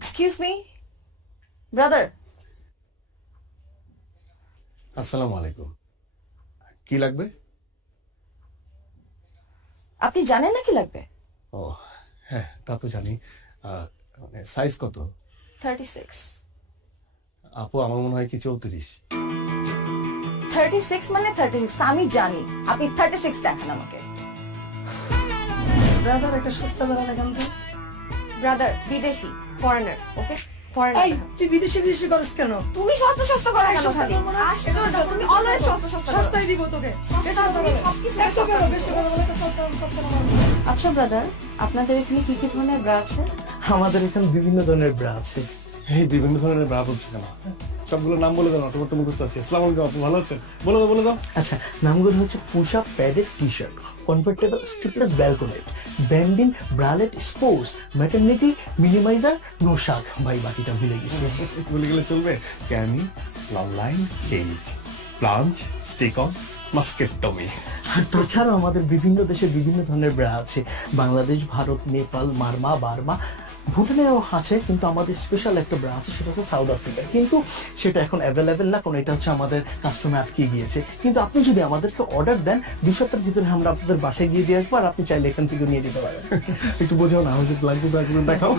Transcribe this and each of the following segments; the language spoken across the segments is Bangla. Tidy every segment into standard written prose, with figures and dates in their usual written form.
Excuse me brother. আসসালামু আলাইকুম। কি লাগবে? আপনি জানেন না কি লাগবে? ও হ্যাঁ, তা তো জানি। মানে সাইজ কত? 36। আপু আমার মনে হয় কি 34। 36 মানে 36, আমি জানি। আপনি 36 দেখান আমাকে। ব্রাদার একটা সস্তা বেলা দেখান তো। ব্রাদার বিদেশি, ফরেনার, ওকে? এই ফরেনার। তুই বিদেশি বিদেশি করিস কেন? তুমি সস্তা সস্তা করো কেন সস্তা খালি? করবো না। আশ্চর্য, তুমি অলওয়েজ সস্তা সস্তা করো। সস্তাই দিব তোকে। সস্তা বেশি কথা তুমি বলে। সবকিছু একশো সস্তা কেন? দিচ্ছ। বেশি কথা বলে তো সস্তা বলো। আচ্ছা ব্রাদার, আপনাদের এখানে কি কি ধরনের ব্রা আছে? আমাদের এখানে বিভিন্ন ধরনের ব্রা আছে। এই বিভিন্ন ধরনের ব্রা বলছে কেন? সবগুলো নাম বলে দাও না, তোমার তো মুখস্থ আছে। আসসালামু আলাইকুম আপু, ভালো আছেন? বলে দাও। আচ্ছা, নামগুলো হচ্ছে push up padded T shirt, comfortable strapless balconette, bandeau bralette sports, maternity minimiser, নোশাক। ভাই বাকিটা ভুলে গেছি। বলে গেলে চলবে। Cami, long line, cage, plunge, stick on, mastectomy. আর তাছাড়াও আমাদের বিভিন্ন দেশে বিভিন্ন ধরনের ব্রা আছে। বাংলাদেশ, ভারত, নেপাল, মারমা, বার্মা, ভুটানেও আছে, কিন্তু আমাদের স্পেশাল একটা ব্রা আছে, সেটা হচ্ছে সাউথ আফ্রিকা। কিন্তু সেটা এখন অ্যাভেলেবেল না, কারণ এটা হচ্ছে আমাদের কাস্টমার আটকে গিয়েছে। কিন্তু আপনি যদি আমাদেরকে অর্ডার দেন, 2 সপ্তাহের ভিতরে আমরা আপনাদের বাসায় গিয়ে দিয়ে আসবো, আর আপনি চাইলে এখান থেকে নিয়ে যেতে পারেন। একটু বোঝাও না, আমার যে লাগবে একটু দেখাও।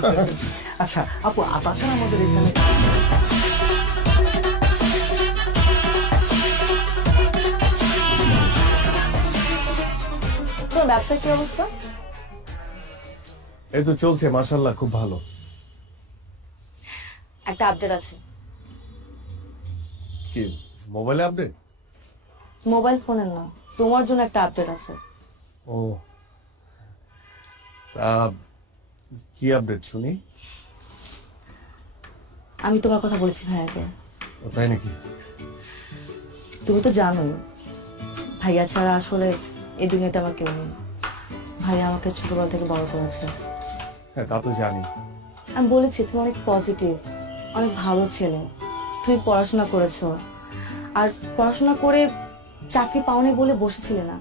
আচ্ছা আপু, তাছাড়া আমাদের এখানে তোমার ব্যবসার কি অবস্থা? এই তো চলছে মাশাআল্লাহ, খুব ভালো। একটা আপডেট আছে। কি মোবাইলে আপডেট? মোবাইল ফোনের না, তোমার জন্য একটা আপডেট আছে। ও তা কি আপডেট শুনি? আমি তোমার কথা বলেছি ভাইয়াকে। ও তাই নাকি? তুমি তো জানোই ভাইয়া ছাড়া আসলে এই দুনিয়াতে আমার কেউ নেই। ভাইয়া আমাকে ছোটবেলা থেকে বড় করেছে। হ্যাঁ তা তো জানি। আমি বলেছি তুমি অনেক পজিটিভ, অনেক ভালো ছেলে। তুমি পড়াশোনা করেছো, আর পড়াশোনা করে চাকরি পাওনি বলে বসেছিলে না,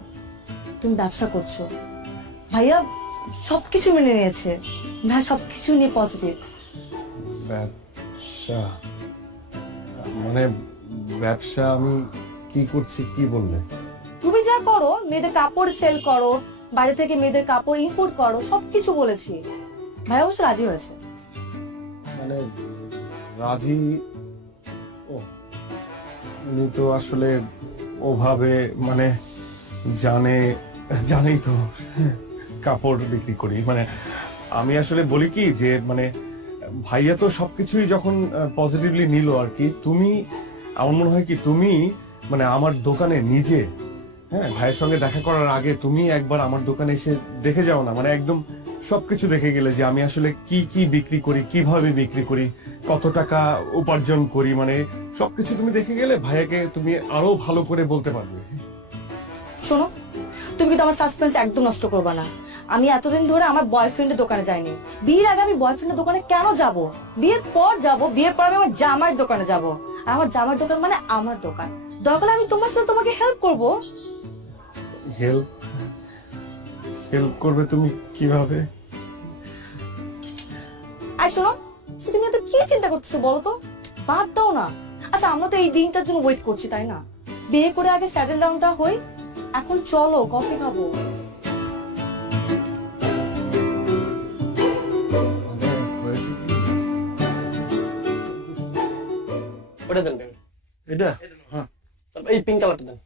তুমি ব্যবসা করছো। ভাইয়া সবকিছু মেনে নিয়েছে, ভাইয়া সবকিছু নিয়ে পজিটিভ। ব্যবসা মানে ব্যবসা আমি কি করছি কি বললে? তুমি যা করো, মেয়েদের কাপড় সেল করো, বাইরে থেকে মেয়েদের কাপড় ইম্পোর্ট করো, সবকিছু বলেছি। ভাইয়া অবশ্য রাজি হয়েছে। মানে রাজি? ও উনি তো আসলে ওভাবে মানে জানেই তো কাপড় বিক্রি করি। মানে আমি আসলে বলি কি যে মানে ভাইয়া তো সবকিছুই যখন পজিটিভলি নিল আর কি, তুমি আমার মনে হয় কি তুমি মানে আমার দোকানে নিজে, হ্যাঁ ভাইয়ের সঙ্গে দেখা করার আগে তুমি একবার আমার দোকানে এসে দেখে যাও না, মানে একদম সবকিছু দেখে গেলে যে আমি আসলে কি কি বিক্রি করি, কিভাবে বিক্রি করি, কত টাকা উপার্জন করি, মানে সবকিছু তুমি দেখে গেলে ভাইয়াকে তুমি আরো ভালো করে বলতে পারবে। শোনো, তুমি কিন্তু আমার সাসপেন্স একদম নষ্ট করবে না। আমি এতদিন ধরে আমার বয়ফ্রেন্ডের দোকানে যাইনি। বিয়ের আগে আমি বয়ফ্রেন্ডের দোকানে কেন যাব? বিয়ের পর যাব, বিয়ের পর আমি আমার জামাইয়ের দোকানে যাব। আর আমার জামাইয়ের দোকান মানে আমার দোকান। দরকার হলে আমি তোমার সাথে তোমাকে হেল্প করব। হেল্প করবে তুমি কিভাবে? আর শোনো, তুমি এত কি চিন্তা করতেছো বলো তো? বাদ দাও না। আচ্ছা, আমরা তো এই দিনটার জন্য ওয়েট করছি, তাই না? বিয়ে করে আগে সেটেল ডাউনটা হই। এখন চলো কফি খাবো। ওটা দেন। এটা হ্যাঁ, এই পিঙ্ক কালারটা দেন।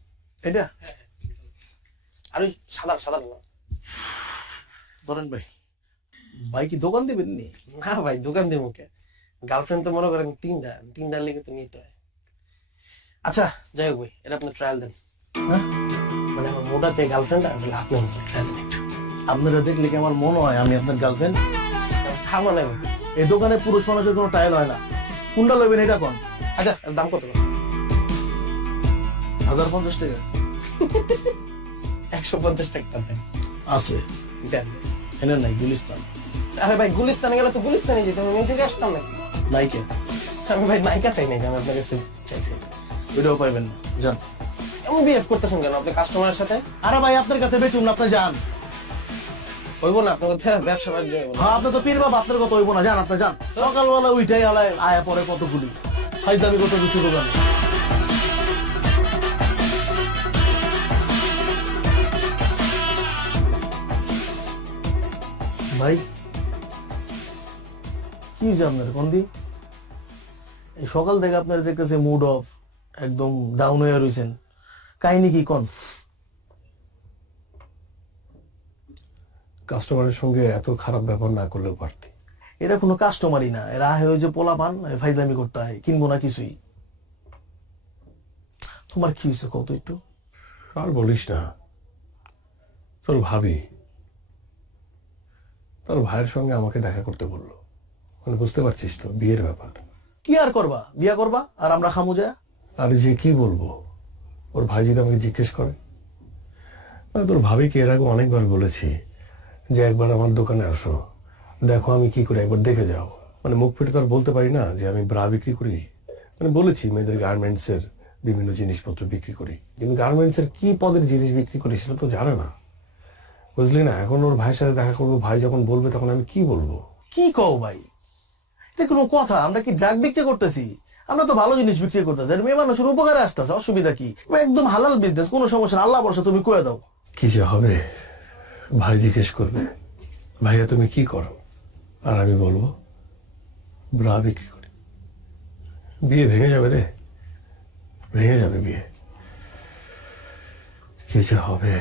এটা আর ওই সাদা সাদা না ধরেন ভাই। ভাই কি দোকান দিবেন নি? না ভাই, দোকান দিব কে? গার্লফ্রেন্ড তো মনে করেন তিনটা লেগে তো নিতে হয়। আচ্ছা যাই হোক ভাই, এটা আপনি ট্রায়াল দেন। হ্যাঁ, মানে আমার মোটা যে গার্লফ্রেন্ড আপনি ট্রায়াল দেন একটু। আপনারা দেখলে কি আমার মনে হয় আমি আপনার গার্লফ্রেন্ড? থামো না ভাই। এই দোকানে পুরুষ মানুষের কোনো টাইল হয় না। কোনটা লইবেন এটা কোন? আচ্ছা, এর দাম কত? 1050 টাকা 150 টাকা দেন। আছে। দেন। এনে নাই গুলিস্তান। আরে ভাই, গুলিস্তানে গেলে তো গুলিস্তানে যেতে হবে, আমি আসতাম নাকি? নাইকে আমি ভাই নায়িকা চাই নাকি? আমি আপনার কাছে চাইছি। ওইটাও পাইবেন না, যান। এমন বিহেভ করতেছেন কেন আপনি কাস্টমারের সাথে? আরে ভাই আপনার কাছে বেচুন না, আপনি যান। হইব না আপনার কথা ব্যবসা বাণিজ্য হইব না। হ্যাঁ আপনি তো পীর বাবা, আপনার কথা হইব না, যান আপনি যান। সকালবেলা উইটাই আলায় আয়া পরে কতগুলি ফাইদামি কত কিছু দোকানে। ভাই কি হয়েছে আপনার কন্দি? এই সকাল থেকে আপনার দেখতেছে মুড অফ, একদম ডাউন হয়ে রয়েছেন, কাহিনী কি কোন? কাস্টমারের সঙ্গে এত খারাপ ব্যবহার না করলেও পারতি। এরা কোনো কাস্টমারই না, এরা আহে ওই যে পোলা পান ফাইজলামি করতে হয়, কিনবো না কিছুই। তোমার কি হয়েছে কত একটু? আর বলিস না, তোর ভাবি তোর ভাইয়ের সঙ্গে আমাকে দেখা করতে বললো। মানে বুঝতে পারছিস তো, বিয়ের ব্যাপার। কি আর করবা, বিয়া করবা আর আমরা খামু যা? আর যে কি বলবো, ওর ভাই যদি আমাকে জিজ্ঞেস করে। মানে তোর ভাবিকে এর আগে অনেকবার বলেছি যে একবার আমার দোকানে আসো, দেখো আমি কি করি, একবার দেখে যাও। মানে মুখ ফেটে তো আর বলতে পারি না যে আমি ব্রা বিক্রি করি। মানে বলেছি মেয়েদের গার্মেন্টস এর বিভিন্ন জিনিসপত্র বিক্রি করি, কিন্তু গার্মেন্টস এর কি পদের জিনিস বিক্রি করি সেটা তো জানে না, বুঝলি না। এখন ওর ভাইয়ের সাথে দেখা করবো, ভাই যখন বলবে তখন আমি কি বলবো? কি কও ভাই, এটা কোনো কথা? আমরা কি ড্রাগ বিক্রি করতেছি? আমরা তো ভালো জিনিস বিক্রি করতেছি, আর মেয়ে মানুষের উপকারে আসতেছে, অসুবিধা কি? একদম হালাল বিজনেস, কোনো সমস্যা না, আল্লাহ ভরসা, তুমি কয়ে দাও। কি যে হবে, ভাই জিজ্ঞেস করবে ভাইয়া তুমি কি করো, আর আমি বলবো ব্রা বিক্রি করি। বিয়ে ভেঙে যাবে রে, ভেঙে যাবে বিয়ে। কি যে হবে।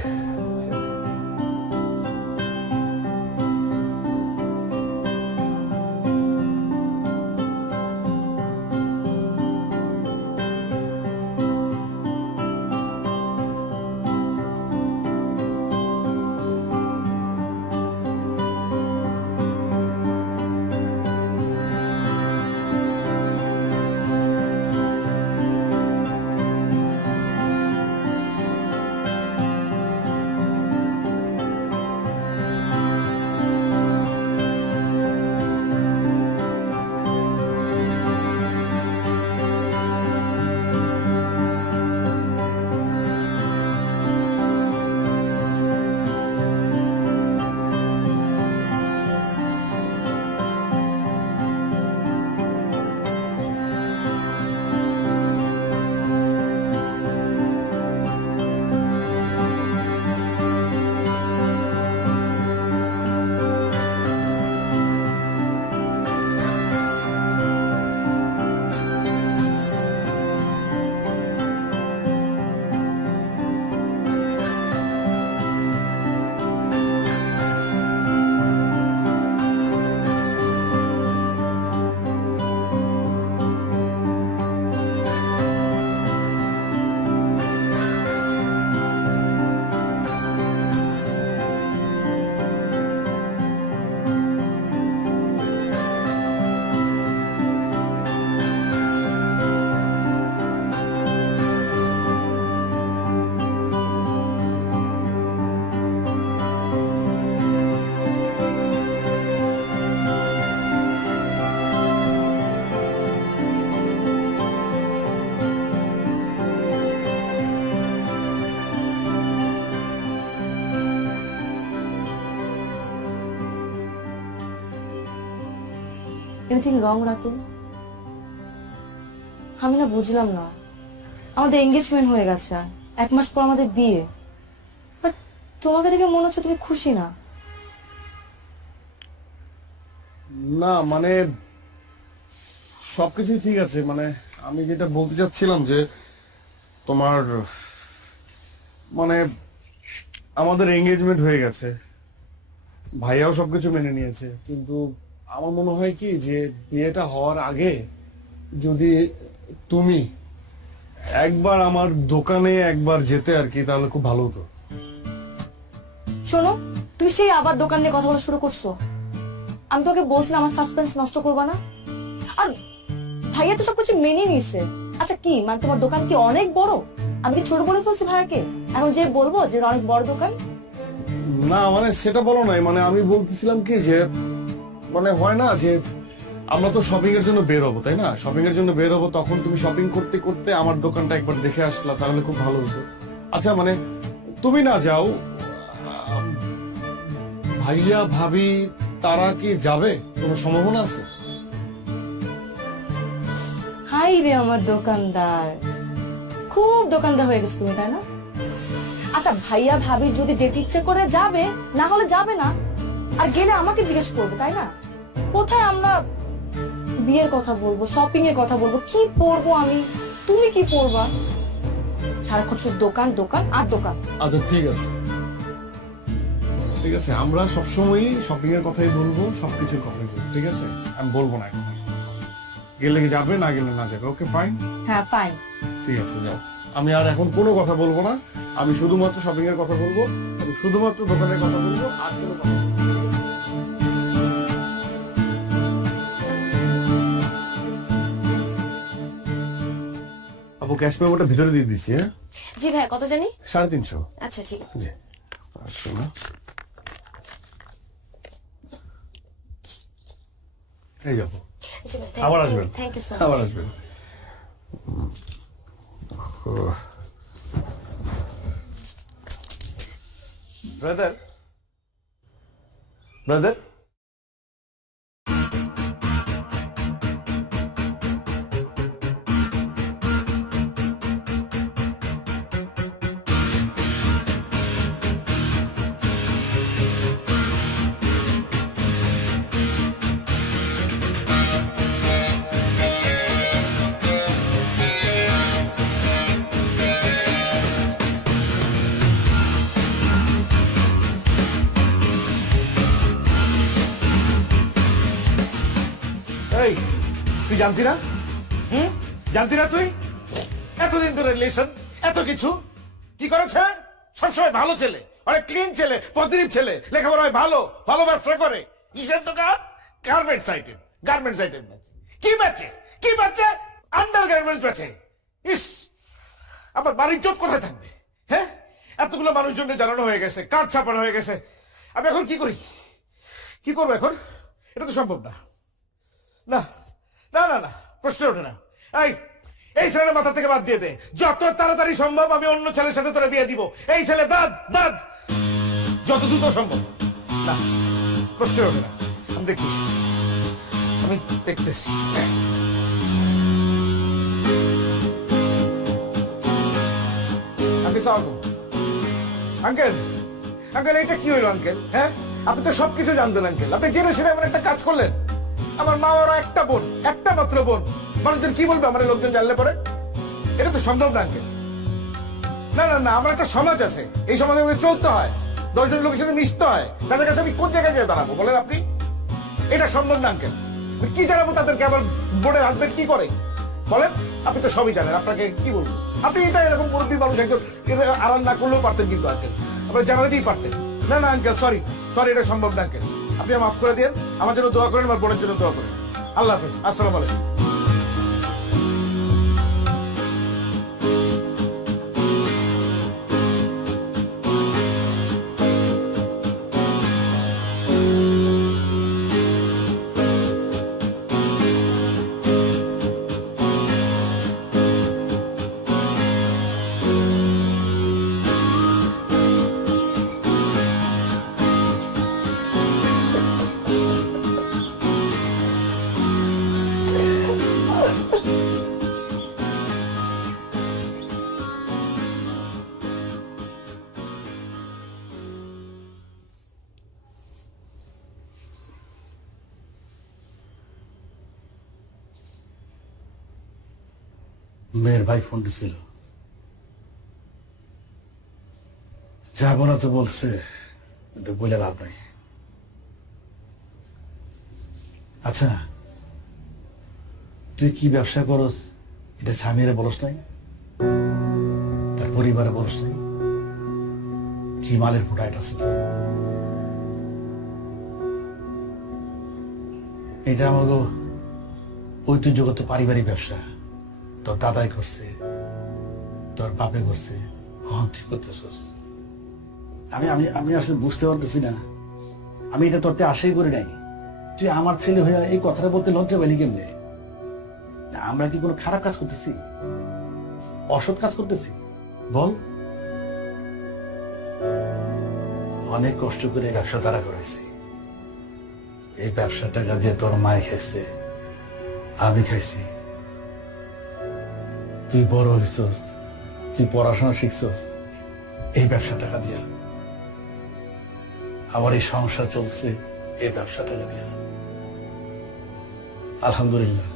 Anything wrong Ratul? আমি না বুঝলাম না, আমাদের এঙ্গেজমেন্ট হয়ে গেছে, 1 মাস পর আমাদের বিয়ে, বাট তোমাকে দেখে মনে হচ্ছে তুমি খুশি না। না মানে সবকিছুই ঠিক আছে, মানে আমি যেটা বলতে চাচ্ছিলাম যে তোমার মানে আমাদের এঙ্গেজমেন্ট হয়ে গেছে, ভাইয়াও সবকিছু মেনে নিয়েছে, কিন্তু আমার মনে হয় কি যে বিয়েটা হওয়ার আগে যদি তুমি একবার আমার দোকানে একবার যেতে আর কি, তাহলে খুব ভালো হতো। শোনো, তুমি সেই আবার দোকান নিয়ে কথা বলা শুরু করছো। আমি তোকে বলছিলাম আমার সাসপেন্স নষ্ট করবা না, আর ভাইয়া তো সবকিছু মেনে নিছে। আচ্ছা কি মানে তোমার দোকান কি অনেক বড়? আমি কি ছোট করে ফেলছি ভাইয়াকে? এখন যে বলবো যে অনেক বড় দোকান? না মানে সেটা বলো নাই, মানে আমি বলতেছিলাম কি যে মানে হয় না যে আমরা তো শপিং এর জন্য বের হবো, তাই না? শপিং এর জন্য বের হবো, তখন তুমি শপিং করতে করতে আমার দোকানটা একবার দেখে আসলা, তাহলে খুব ভালো হতো। আচ্ছা মানে তুমি না যাও, ভাইয়া ভাবি তারা কি যাবে, কোনো সম্ভাবনা আছে? হাই রে আমার দোকানদার, খুব দোকানদার হয়ে গেছো তুমি, তাই না? আচ্ছা, ভাইয়া ভাবি যদি যেতে ইচ্ছে করে যাবে, না হলে যাবে না। আর গেলে আমাকে জিজ্ঞেস করবে, তাই না? কোথায় আমরা বিয়ের কথা বলবো, শপিং এর কথা বলবো, কি পরবো আমি, তুমি কি পরবা? সারাক্ষণ শুধু দোকান দোকান আর দোকান। আচ্ছা ঠিক আছে, ঠিক আছে, আমরা সবসময়ই শপিং এর কথাই বলবো, সবকিছুর কথাই বলবো, ঠিক আছে? আমি বলবো না এখন, গেলে কি যাবে, না গেলে না যাবে। ওকে ফাইন, হ্যাঁ ফাইন। ঠিক আছে, যাও। আমি আর এখন কোনো কথা বলবো না, আমি শুধুমাত্র শপিং এর কথা বলবো, আমি শুধুমাত্র দোকানের কথা বলবো, আর কোনো কথা বলবো না। আপু ক্যাশ মেমোটা ভিতরে দিয়ে দিচ্ছি। হ্যাঁ, জি ভাই, কত জানি? 350। আচ্ছা ঠিক আছে। জি, আসো না, এই যাবো, জি ভাই, আবার আসবেন, থ্যাংক ইউ সো আবার মাচ। আসবেন। ব্রাদার, ব্রাদার, এই তুই জানতি না? জানতি না তুই? এতদিন ধরে রিলেশন, এত কিছু কি করেছে? সবসময় ভালো ছেলে, অনেক ক্লিন ছেলে, পজিটিভ ছেলে, লেখাপড়ায় ভালো, ভালো ব্যবসা করে। কিসের দোকান? গার্মেন্টস আইটেম, গার্মেন্টস আইটেম বেচে। কি বেচে? কি বেচে? আন্ডার গার্মেন্টস বেচে। ইস, আমার বাড়ির চোট কোথায় থাকবে? হ্যাঁ, এতগুলো মানুষজনকে জানানো হয়ে গেছে, কাজ ছাপানো হয়ে গেছে, আমি এখন কি করি? কি করবো এখন? এটা তো সম্ভব না। না না না না, প্রশ্ন ওঠে না। এই ছেলের মাথা থেকে বাদ দিয়ে দে, যত তাড়াতাড়ি সম্ভব আমি অন্য ছেলের সাথে তোরা বিয়ে দিব। এই ছেলে বাদ, বাদ, যত দ্রুত সম্ভব। না, প্রশ্ন ওঠে না। আমি দেখতেছি, আমি দেখতেছি। আঙ্কেল, আঙ্কেল, এটা কি হইলো আঙ্কেল? হ্যাঁ, আপনি তো সবকিছু জানতেন আঙ্কেল, আপনি জেনে শুনে এমন একটা কাজ করলেন। আমার মা ওরা একটা বোন, একটা মাত্র বোন, মানুষজন কি বলবে আমার লোকজন জানলে পরে? এটা তো সম্ভব না আঙ্কেল। না না না, আমার একটা সমাজ আছে, এই সমাজে আমাকে চলতে হয়, 10 জন লোকের সাথে মিশতে হয়, তাদের কাছে আমি কোন জায়গায় যেয়ে দাঁড়াবো বলেন আপনি? এটা সম্ভব না আঙ্কেল। আমি কি জানাবো তাদেরকে আমার বোনের হাজবেন্ড কি করে? বলেন, আপনি তো সবই জানেন, আপনাকে কি বলবো? আপনি এটা এরকম মুরব্বী মানুষ একজন আড়াল না করলেও পারতেন কিন্তু আঙ্কেল, আপনি জানাতেই পারতেন। না না আঙ্কেল, সরি সরি, এটা সম্ভব না আঙ্কেল। আপনি মাফ করে দিন, আমার জন্য দোয়া করেন, আমার বোনের জন্য দোয়া করেন। আল্লাহ হাফেজ, আসসালামু আলাইকুম। মেয়ের ভাই ফোন দিছিল, যাবো না তো বলছে, কিন্তু বলে লাভ নাই। আচ্ছা, তুই কি ব্যবসা করস এটা স্বামীরে বলস নাই, তার পরিবারে বলস নাই? কি মালের প্রোডাক্ট আছে তো? এটা আমাকে ঐতিহ্যগত পারিবারিক ব্যবসা, তোর দাদাই করছে, তোর বাপে করছে, তুই করতেছস। আমি আমি আমি আসলে বুঝতে পারতেছি না, আমি এটা তোরতে আশাই করি নাই। তুই আমার ছেলে হয়ে এই কথাটা বলতে লজ্জা পেলি কেমনে? আমরা কি কোনো খারাপ কাজ করতেছি, অসৎ কাজ করতেছি? বল। অনেক কষ্ট করে এই ব্যবসা তারা করেছি। এই ব্যবসা টাকা দিয়ে তোর মায় খাইছে, আমি খাইছি। তুই বড় হইছস, তুই পড়াশোনা শিখছস এই ব্যবসা টাকা দিয়া। আমার এই সংসার চলছে এই ব্যবসা টাকা দিয়া। আলহামদুলিল্লাহ,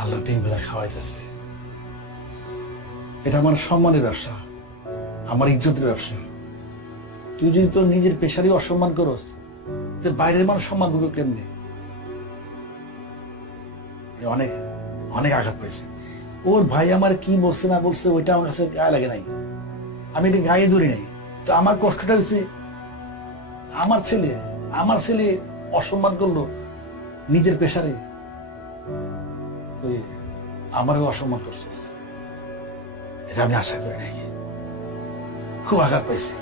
আল্লাহ 3 বেলা খাওয়াইতেছে। এটা আমার সম্মানের ব্যবসা, আমার ইজ্জতের ব্যবসা। তুই যদি তোর নিজের পেশারই অসম্মান করস, তো বাইরের মানুষ সম্মান করবে কেমনি? অনেক অনেক আঘাত পেয়েছে। ওর ভাই আমার কি বলছে না বলছে ওইটা আমার কাছে গায়ে লাগে নাই, আমি এটা গায়ে ধরি নাই। তো আমার কষ্টটা হচ্ছে আমার ছেলে অসম্মান করলো নিজের পেশারে, তুই আমারও অসম্মান করছিস, এটা আমি আশা করি নাই। খুব আঘাত পাইছি।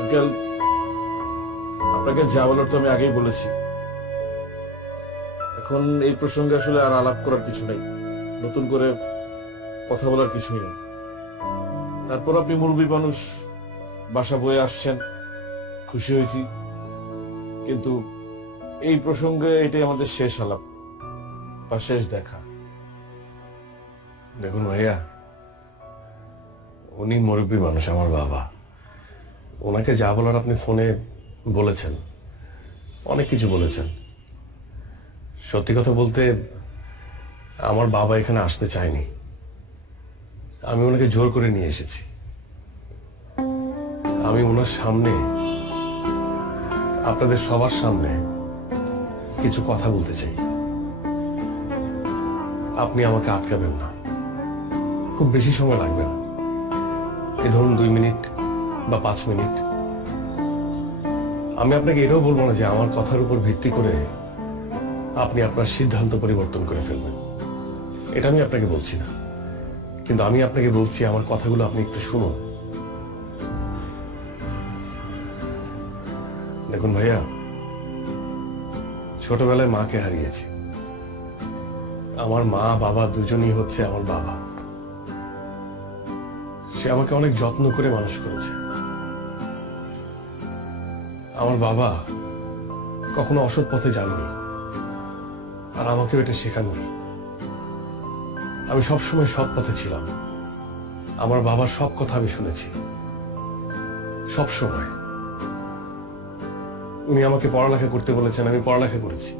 আঙ্কেল, আপনাকে যা বলার তো আমি আগেই বলেছি। এখন এই প্রসঙ্গে আসলে আর আলাপ করার কিছু নেই, নতুন করে কথা বলার কিছুই নেই। তারপর আপনি মুরব্বী মানুষ, বাসা বয়ে আসছেন, খুশি হয়েছি। কিন্তু এই প্রসঙ্গে এটাই আমাদের শেষ আলাপ বা শেষ দেখা। দেখুন ভাইয়া, উনি মুরব্বী মানুষ, আমার বাবা। ওনাকে যা বলার আপনি ফোনে বলেছেন, অনেক কিছু বলেছেন। সত্যি কথা বলতে আমার বাবা এখানে আসতে চায়নি, আমি ওনাকে জোর করে নিয়ে এসেছি। আমি ওনার সামনে, আপনাদের সবার সামনে কিছু কথা বলতে চাই। আপনি আমাকে আটকাবেন না, খুব বেশি সময় লাগবে না, এই ধরুন 2 মিনিট বা 5 মিনিট। আমি আপনাকে এটাও বলবো না যে আমার কথার উপর ভিত্তি করে আপনি আপনার সিদ্ধান্ত পরিবর্তন করে ফেলবেন, এটা আমি আপনাকে বলছি না। কিন্তু আমি আপনাকে বলছি, আমার কথাগুলো আপনি একটু শুনুন। দেখুন ভাইয়া, ছোটবেলায় মাকে হারিয়েছি। আমার মা বাবা দুজনই হচ্ছে আমার বাবা। সে আমাকে অনেক যত্ন করে মানুষ করেছে। আমার বাবা কখনো অসৎ পথে যাননি, আর আমাকেও এটা শেখাননি। আমি সবসময় সৎ পথে ছিলাম। আমার বাবার সব কথা আমি শুনেছি, সব সময়। উনি আমাকে পড়ালেখা করতে বলেছেন, আমি পড়ালেখা করেছি,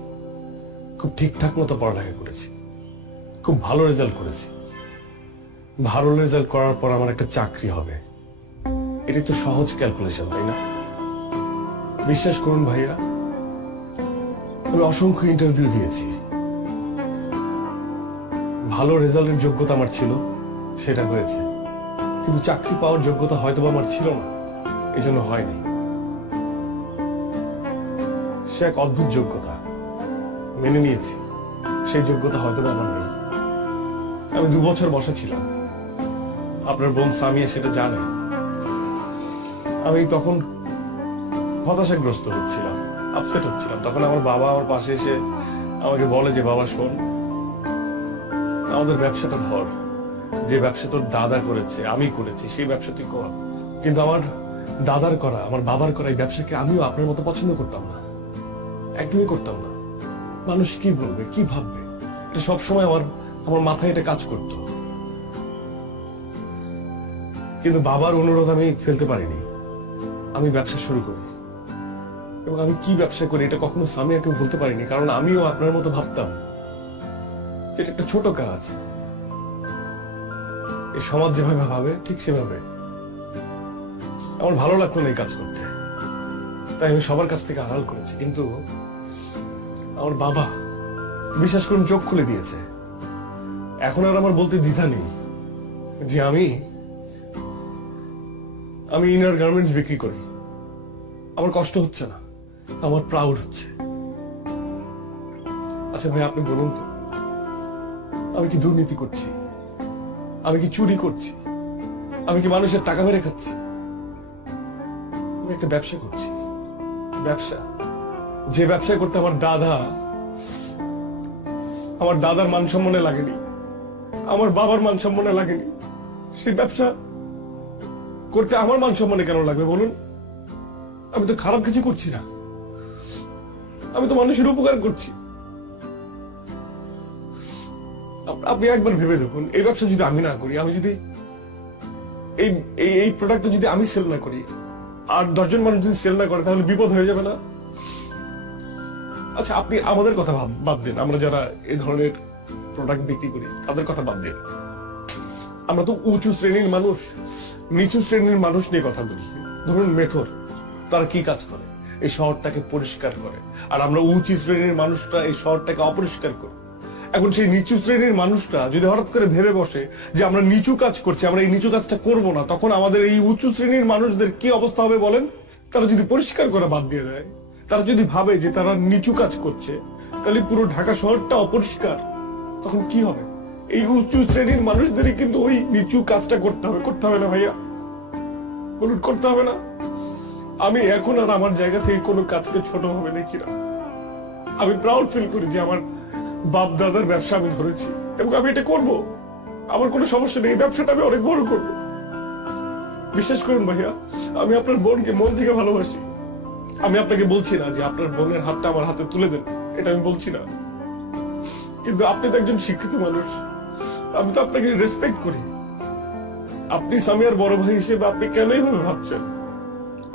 খুব ঠিকঠাক মতো পড়ালেখা করেছি, খুব ভালো রেজাল্ট করেছি। ভালো রেজাল্ট করার পর আমার একটা চাকরি হবে, এটি তো সহজ ক্যালকুলেশন, তাই না? বিশ্বাস করুন ভাইয়া, আমি অসংখ্য ইন্টারভিউ দিয়েছি। ভালো রেজাল্টের যোগ্যতা আমার ছিল, সেটা হয়েছে। কিন্তু চাকরি পাওয়ার যোগ্যতা হয়তো আমার ছিল না, এই জন্য হয়নি। সে এক অদ্ভুত যোগ্যতা, মেনে নিয়েছি। সেই যোগ্যতা হয়তো আমার নেই। আমি 2 বছর বসা ছিলাম, আপনার বোন সামিয়া সেটা জানে। আমি তখন হতাশাগ্রস্ত হচ্ছিলাম, আপসেট হচ্ছিলাম। তখন আমার বাবা আমার পাশে এসে আমাকে বলে যে, বাবা শোন, আমাদের ব্যবসাটা ধর, যে ব্যবসা তোর দাদা করেছে, আমি করেছি, সেই ব্যবসা তুই কর। কিন্তু আমার দাদার করা, আমার বাবার করা এই ব্যবসাকে আমিও আপনার মতো পছন্দ করতাম না, একদমই করতাম না। মানুষ কি বলবে, কি ভাববে, এটা সবসময় আমার মাথায় এটা কাজ করত। কিন্তু বাবার অনুরোধ আমি ফেলতে পারিনি, আমি ব্যবসা শুরু করি। এবং আমি কি ব্যবসা করি এটা কখনো সামিয়াকে বলতে পারিনি, কারণ আমিও আপনার মতো ভাবতাম এটা একটা ছোট কাজ। এই সমাজ যেভাবে ভাবে ঠিক সেভাবে। আমার ভালো লাগতো না এই কাজ করতে। তাই আমি সবার কাছ থেকে আড়াল করেছি, কিন্তু আমার বাবা বিশ্বাস করুন চোখ খুলে দিয়েছে। এখন আর আমার বলতে দ্বিধা নেই যে আমি ইনার গার্মেন্টস বিক্রি করি। আমার কষ্ট হচ্ছে না, আমার প্রাউড হচ্ছে। আচ্ছা ভাই, আপনি বলুন তো, আমি কি দুর্নীতি করছি? আমি কি চুরি করছি? আমি কি মানুষের টাকা মেরে খাচ্ছি? আমি একটা ব্যবসা করছি, ব্যবসা, যে ব্যবসা করতে আমার দাদার মান সম্মানে লাগেনি, আমার বাবার মান সম্মানে লাগেনি, সেই ব্যবসা করতে আমার মান সম্মানে কেন লাগবে বলুন? আমি তো খারাপ কিছু করছি না, আমি তো মানুষের উপকার করছি। আপনি একবার ভেবে দেখুন, এই ব্যবসা যদি আমি না করি, আমি যদি এই প্রোডাক্টটা যদি আমি সেল না করি, আর 10 জন মানুষ যদি সেল না করে, তাহলে বিপদ হয়ে যাবে না? আচ্ছা, আপনি আমাদের কথা বাদ দিন, আমরা যারা এই ধরনের প্রোডাক্ট বিক্রি করি তাদের কথা বাদ দিন। আমরা তো উঁচু শ্রেণীর মানুষ, নিচু শ্রেণীর মানুষ নিয়ে কথা বলি। ধরুন মেথর, তারা কি কাজ করে? এই শহরটাকে পরিষ্কার করে। আর আমরা উঁচু শ্রেণীর মানুষটা এই শহরটাকে অপরিষ্কার করি। এখন সেই নিচু শ্রেণীর মানুষটা যদি হঠাৎ করে ভেবে বসে যে আমরা নিচু কাজ করছি, আমরা এই নিচু কাজটা করব না, তখন আমাদের এই উঁচু শ্রেণীর মানুষদের কি অবস্থা হবে বলেন? তারা যদি পরিষ্কার করা বাদ দিয়ে দেয়, তারা যদি ভাবে যে তারা নিচু কাজ করছে, তাহলে পুরো ঢাকা শহরটা অপরিষ্কার, তখন কি হবে? এই উঁচু শ্রেণীর মানুষদেরই কিন্তু ওই নিচু কাজটা করতে হবে না ভাইয়া? বলুন, করতে হবে না? আমি এখন আর আমার জায়গা থেকে কোনো কাজকে ছোট ভাবে দেখি না। আমি প্রাউড ফিল করি যে আমার বাপ দাদার ব্যবসা আমি ধরেছি, এবং আমি এটা করব। আমার কোনো সমস্যা নেই, এই ব্যবসাটা আমি অনেক বড় করব। বিশ্বাস করুন ভাইয়া, আমি আপনার বোনকে মন থেকে ভালোবাসি। আমি আপনাকে বলছি না যে আপনার বোনের হাতটা আমার হাতে তুলে দেন, এটা আমি বলছি না। কিন্তু আপনি তো একজন শিক্ষিত মানুষ, আমি তো আপনাকে রেসপেক্ট করি। আপনি সামিয়ার বড় ভাই হিসেবে আপনি কেন এইভাবে ভাবছেন?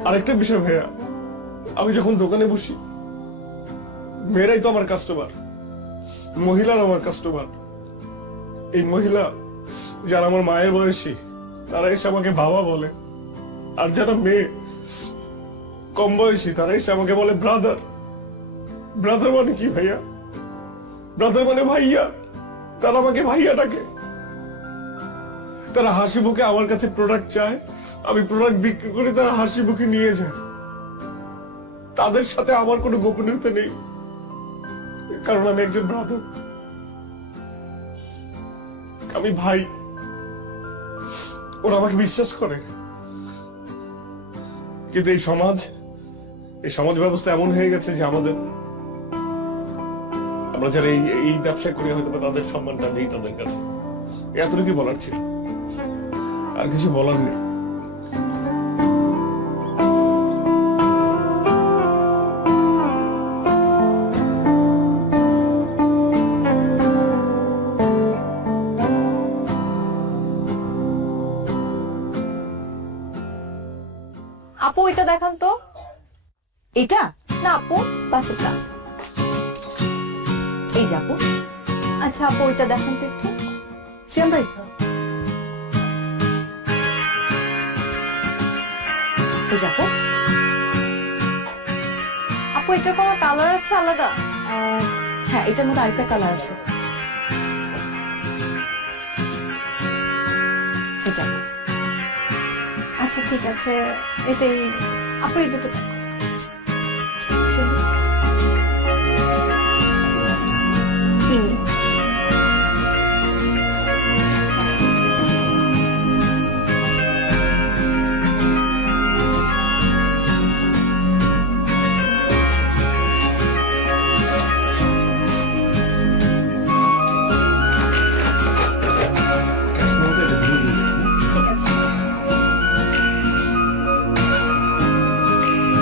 আরেকটা বিষয় ভাইয়া, আমি যখন দোকানে বসি, মেয়েরাই তো আমার কাস্টমার, মহিলারা আমার কাস্টমার। এই মহিলা যারা আমার মায়ের বয়সী, তারা এসে আমাকে বাবা বলে। আর যারা মেয়ে কম বয়সী, তারা এসে আমাকে বলে ব্রাদার। ব্রাদার মানে কি ভাইয়া? ব্রাদার মানে ভাইয়া। তারা আমাকে ভাইয়া ডাকে। তারা হাসি মুখে আমার কাছে প্রোডাক্ট চায়, আমি প্রোডাক্ট বিক্রি করি, তারা হাসি মুখে নিয়ে যায়। তাদের সাথে আমার কোনো গোপনীয়তা নেই, কারণ আমি একজন ব্রাদার, আমি ভাই। ওরা আমাকে বিশ্বাস করে। কিন্তু এই সমাজ ব্যবস্থা এমন হয়ে গেছে যে আমরা যারা এই ব্যবসা করি, হয়তো তাদের সম্মানটা নেই তাদের কাছে। এতটুকু বলার ছিল, আর কিছু বলার নেই। আপু এটা দেখান তো। এটা না আপু, পাশেরটা। এই যে আপু। আচ্ছা আপু এটা দেখান তো একটু। সিয়াম ভাই, এই যে আপু। আপু এটা কোনো কালার আছে আলাদা? হ্যাঁ, এটার মধ্যে আরেকটা কালার আছে। এই যে আপু। আচ্ছা ঠিক আছে, এটাই আপু, এই দুটো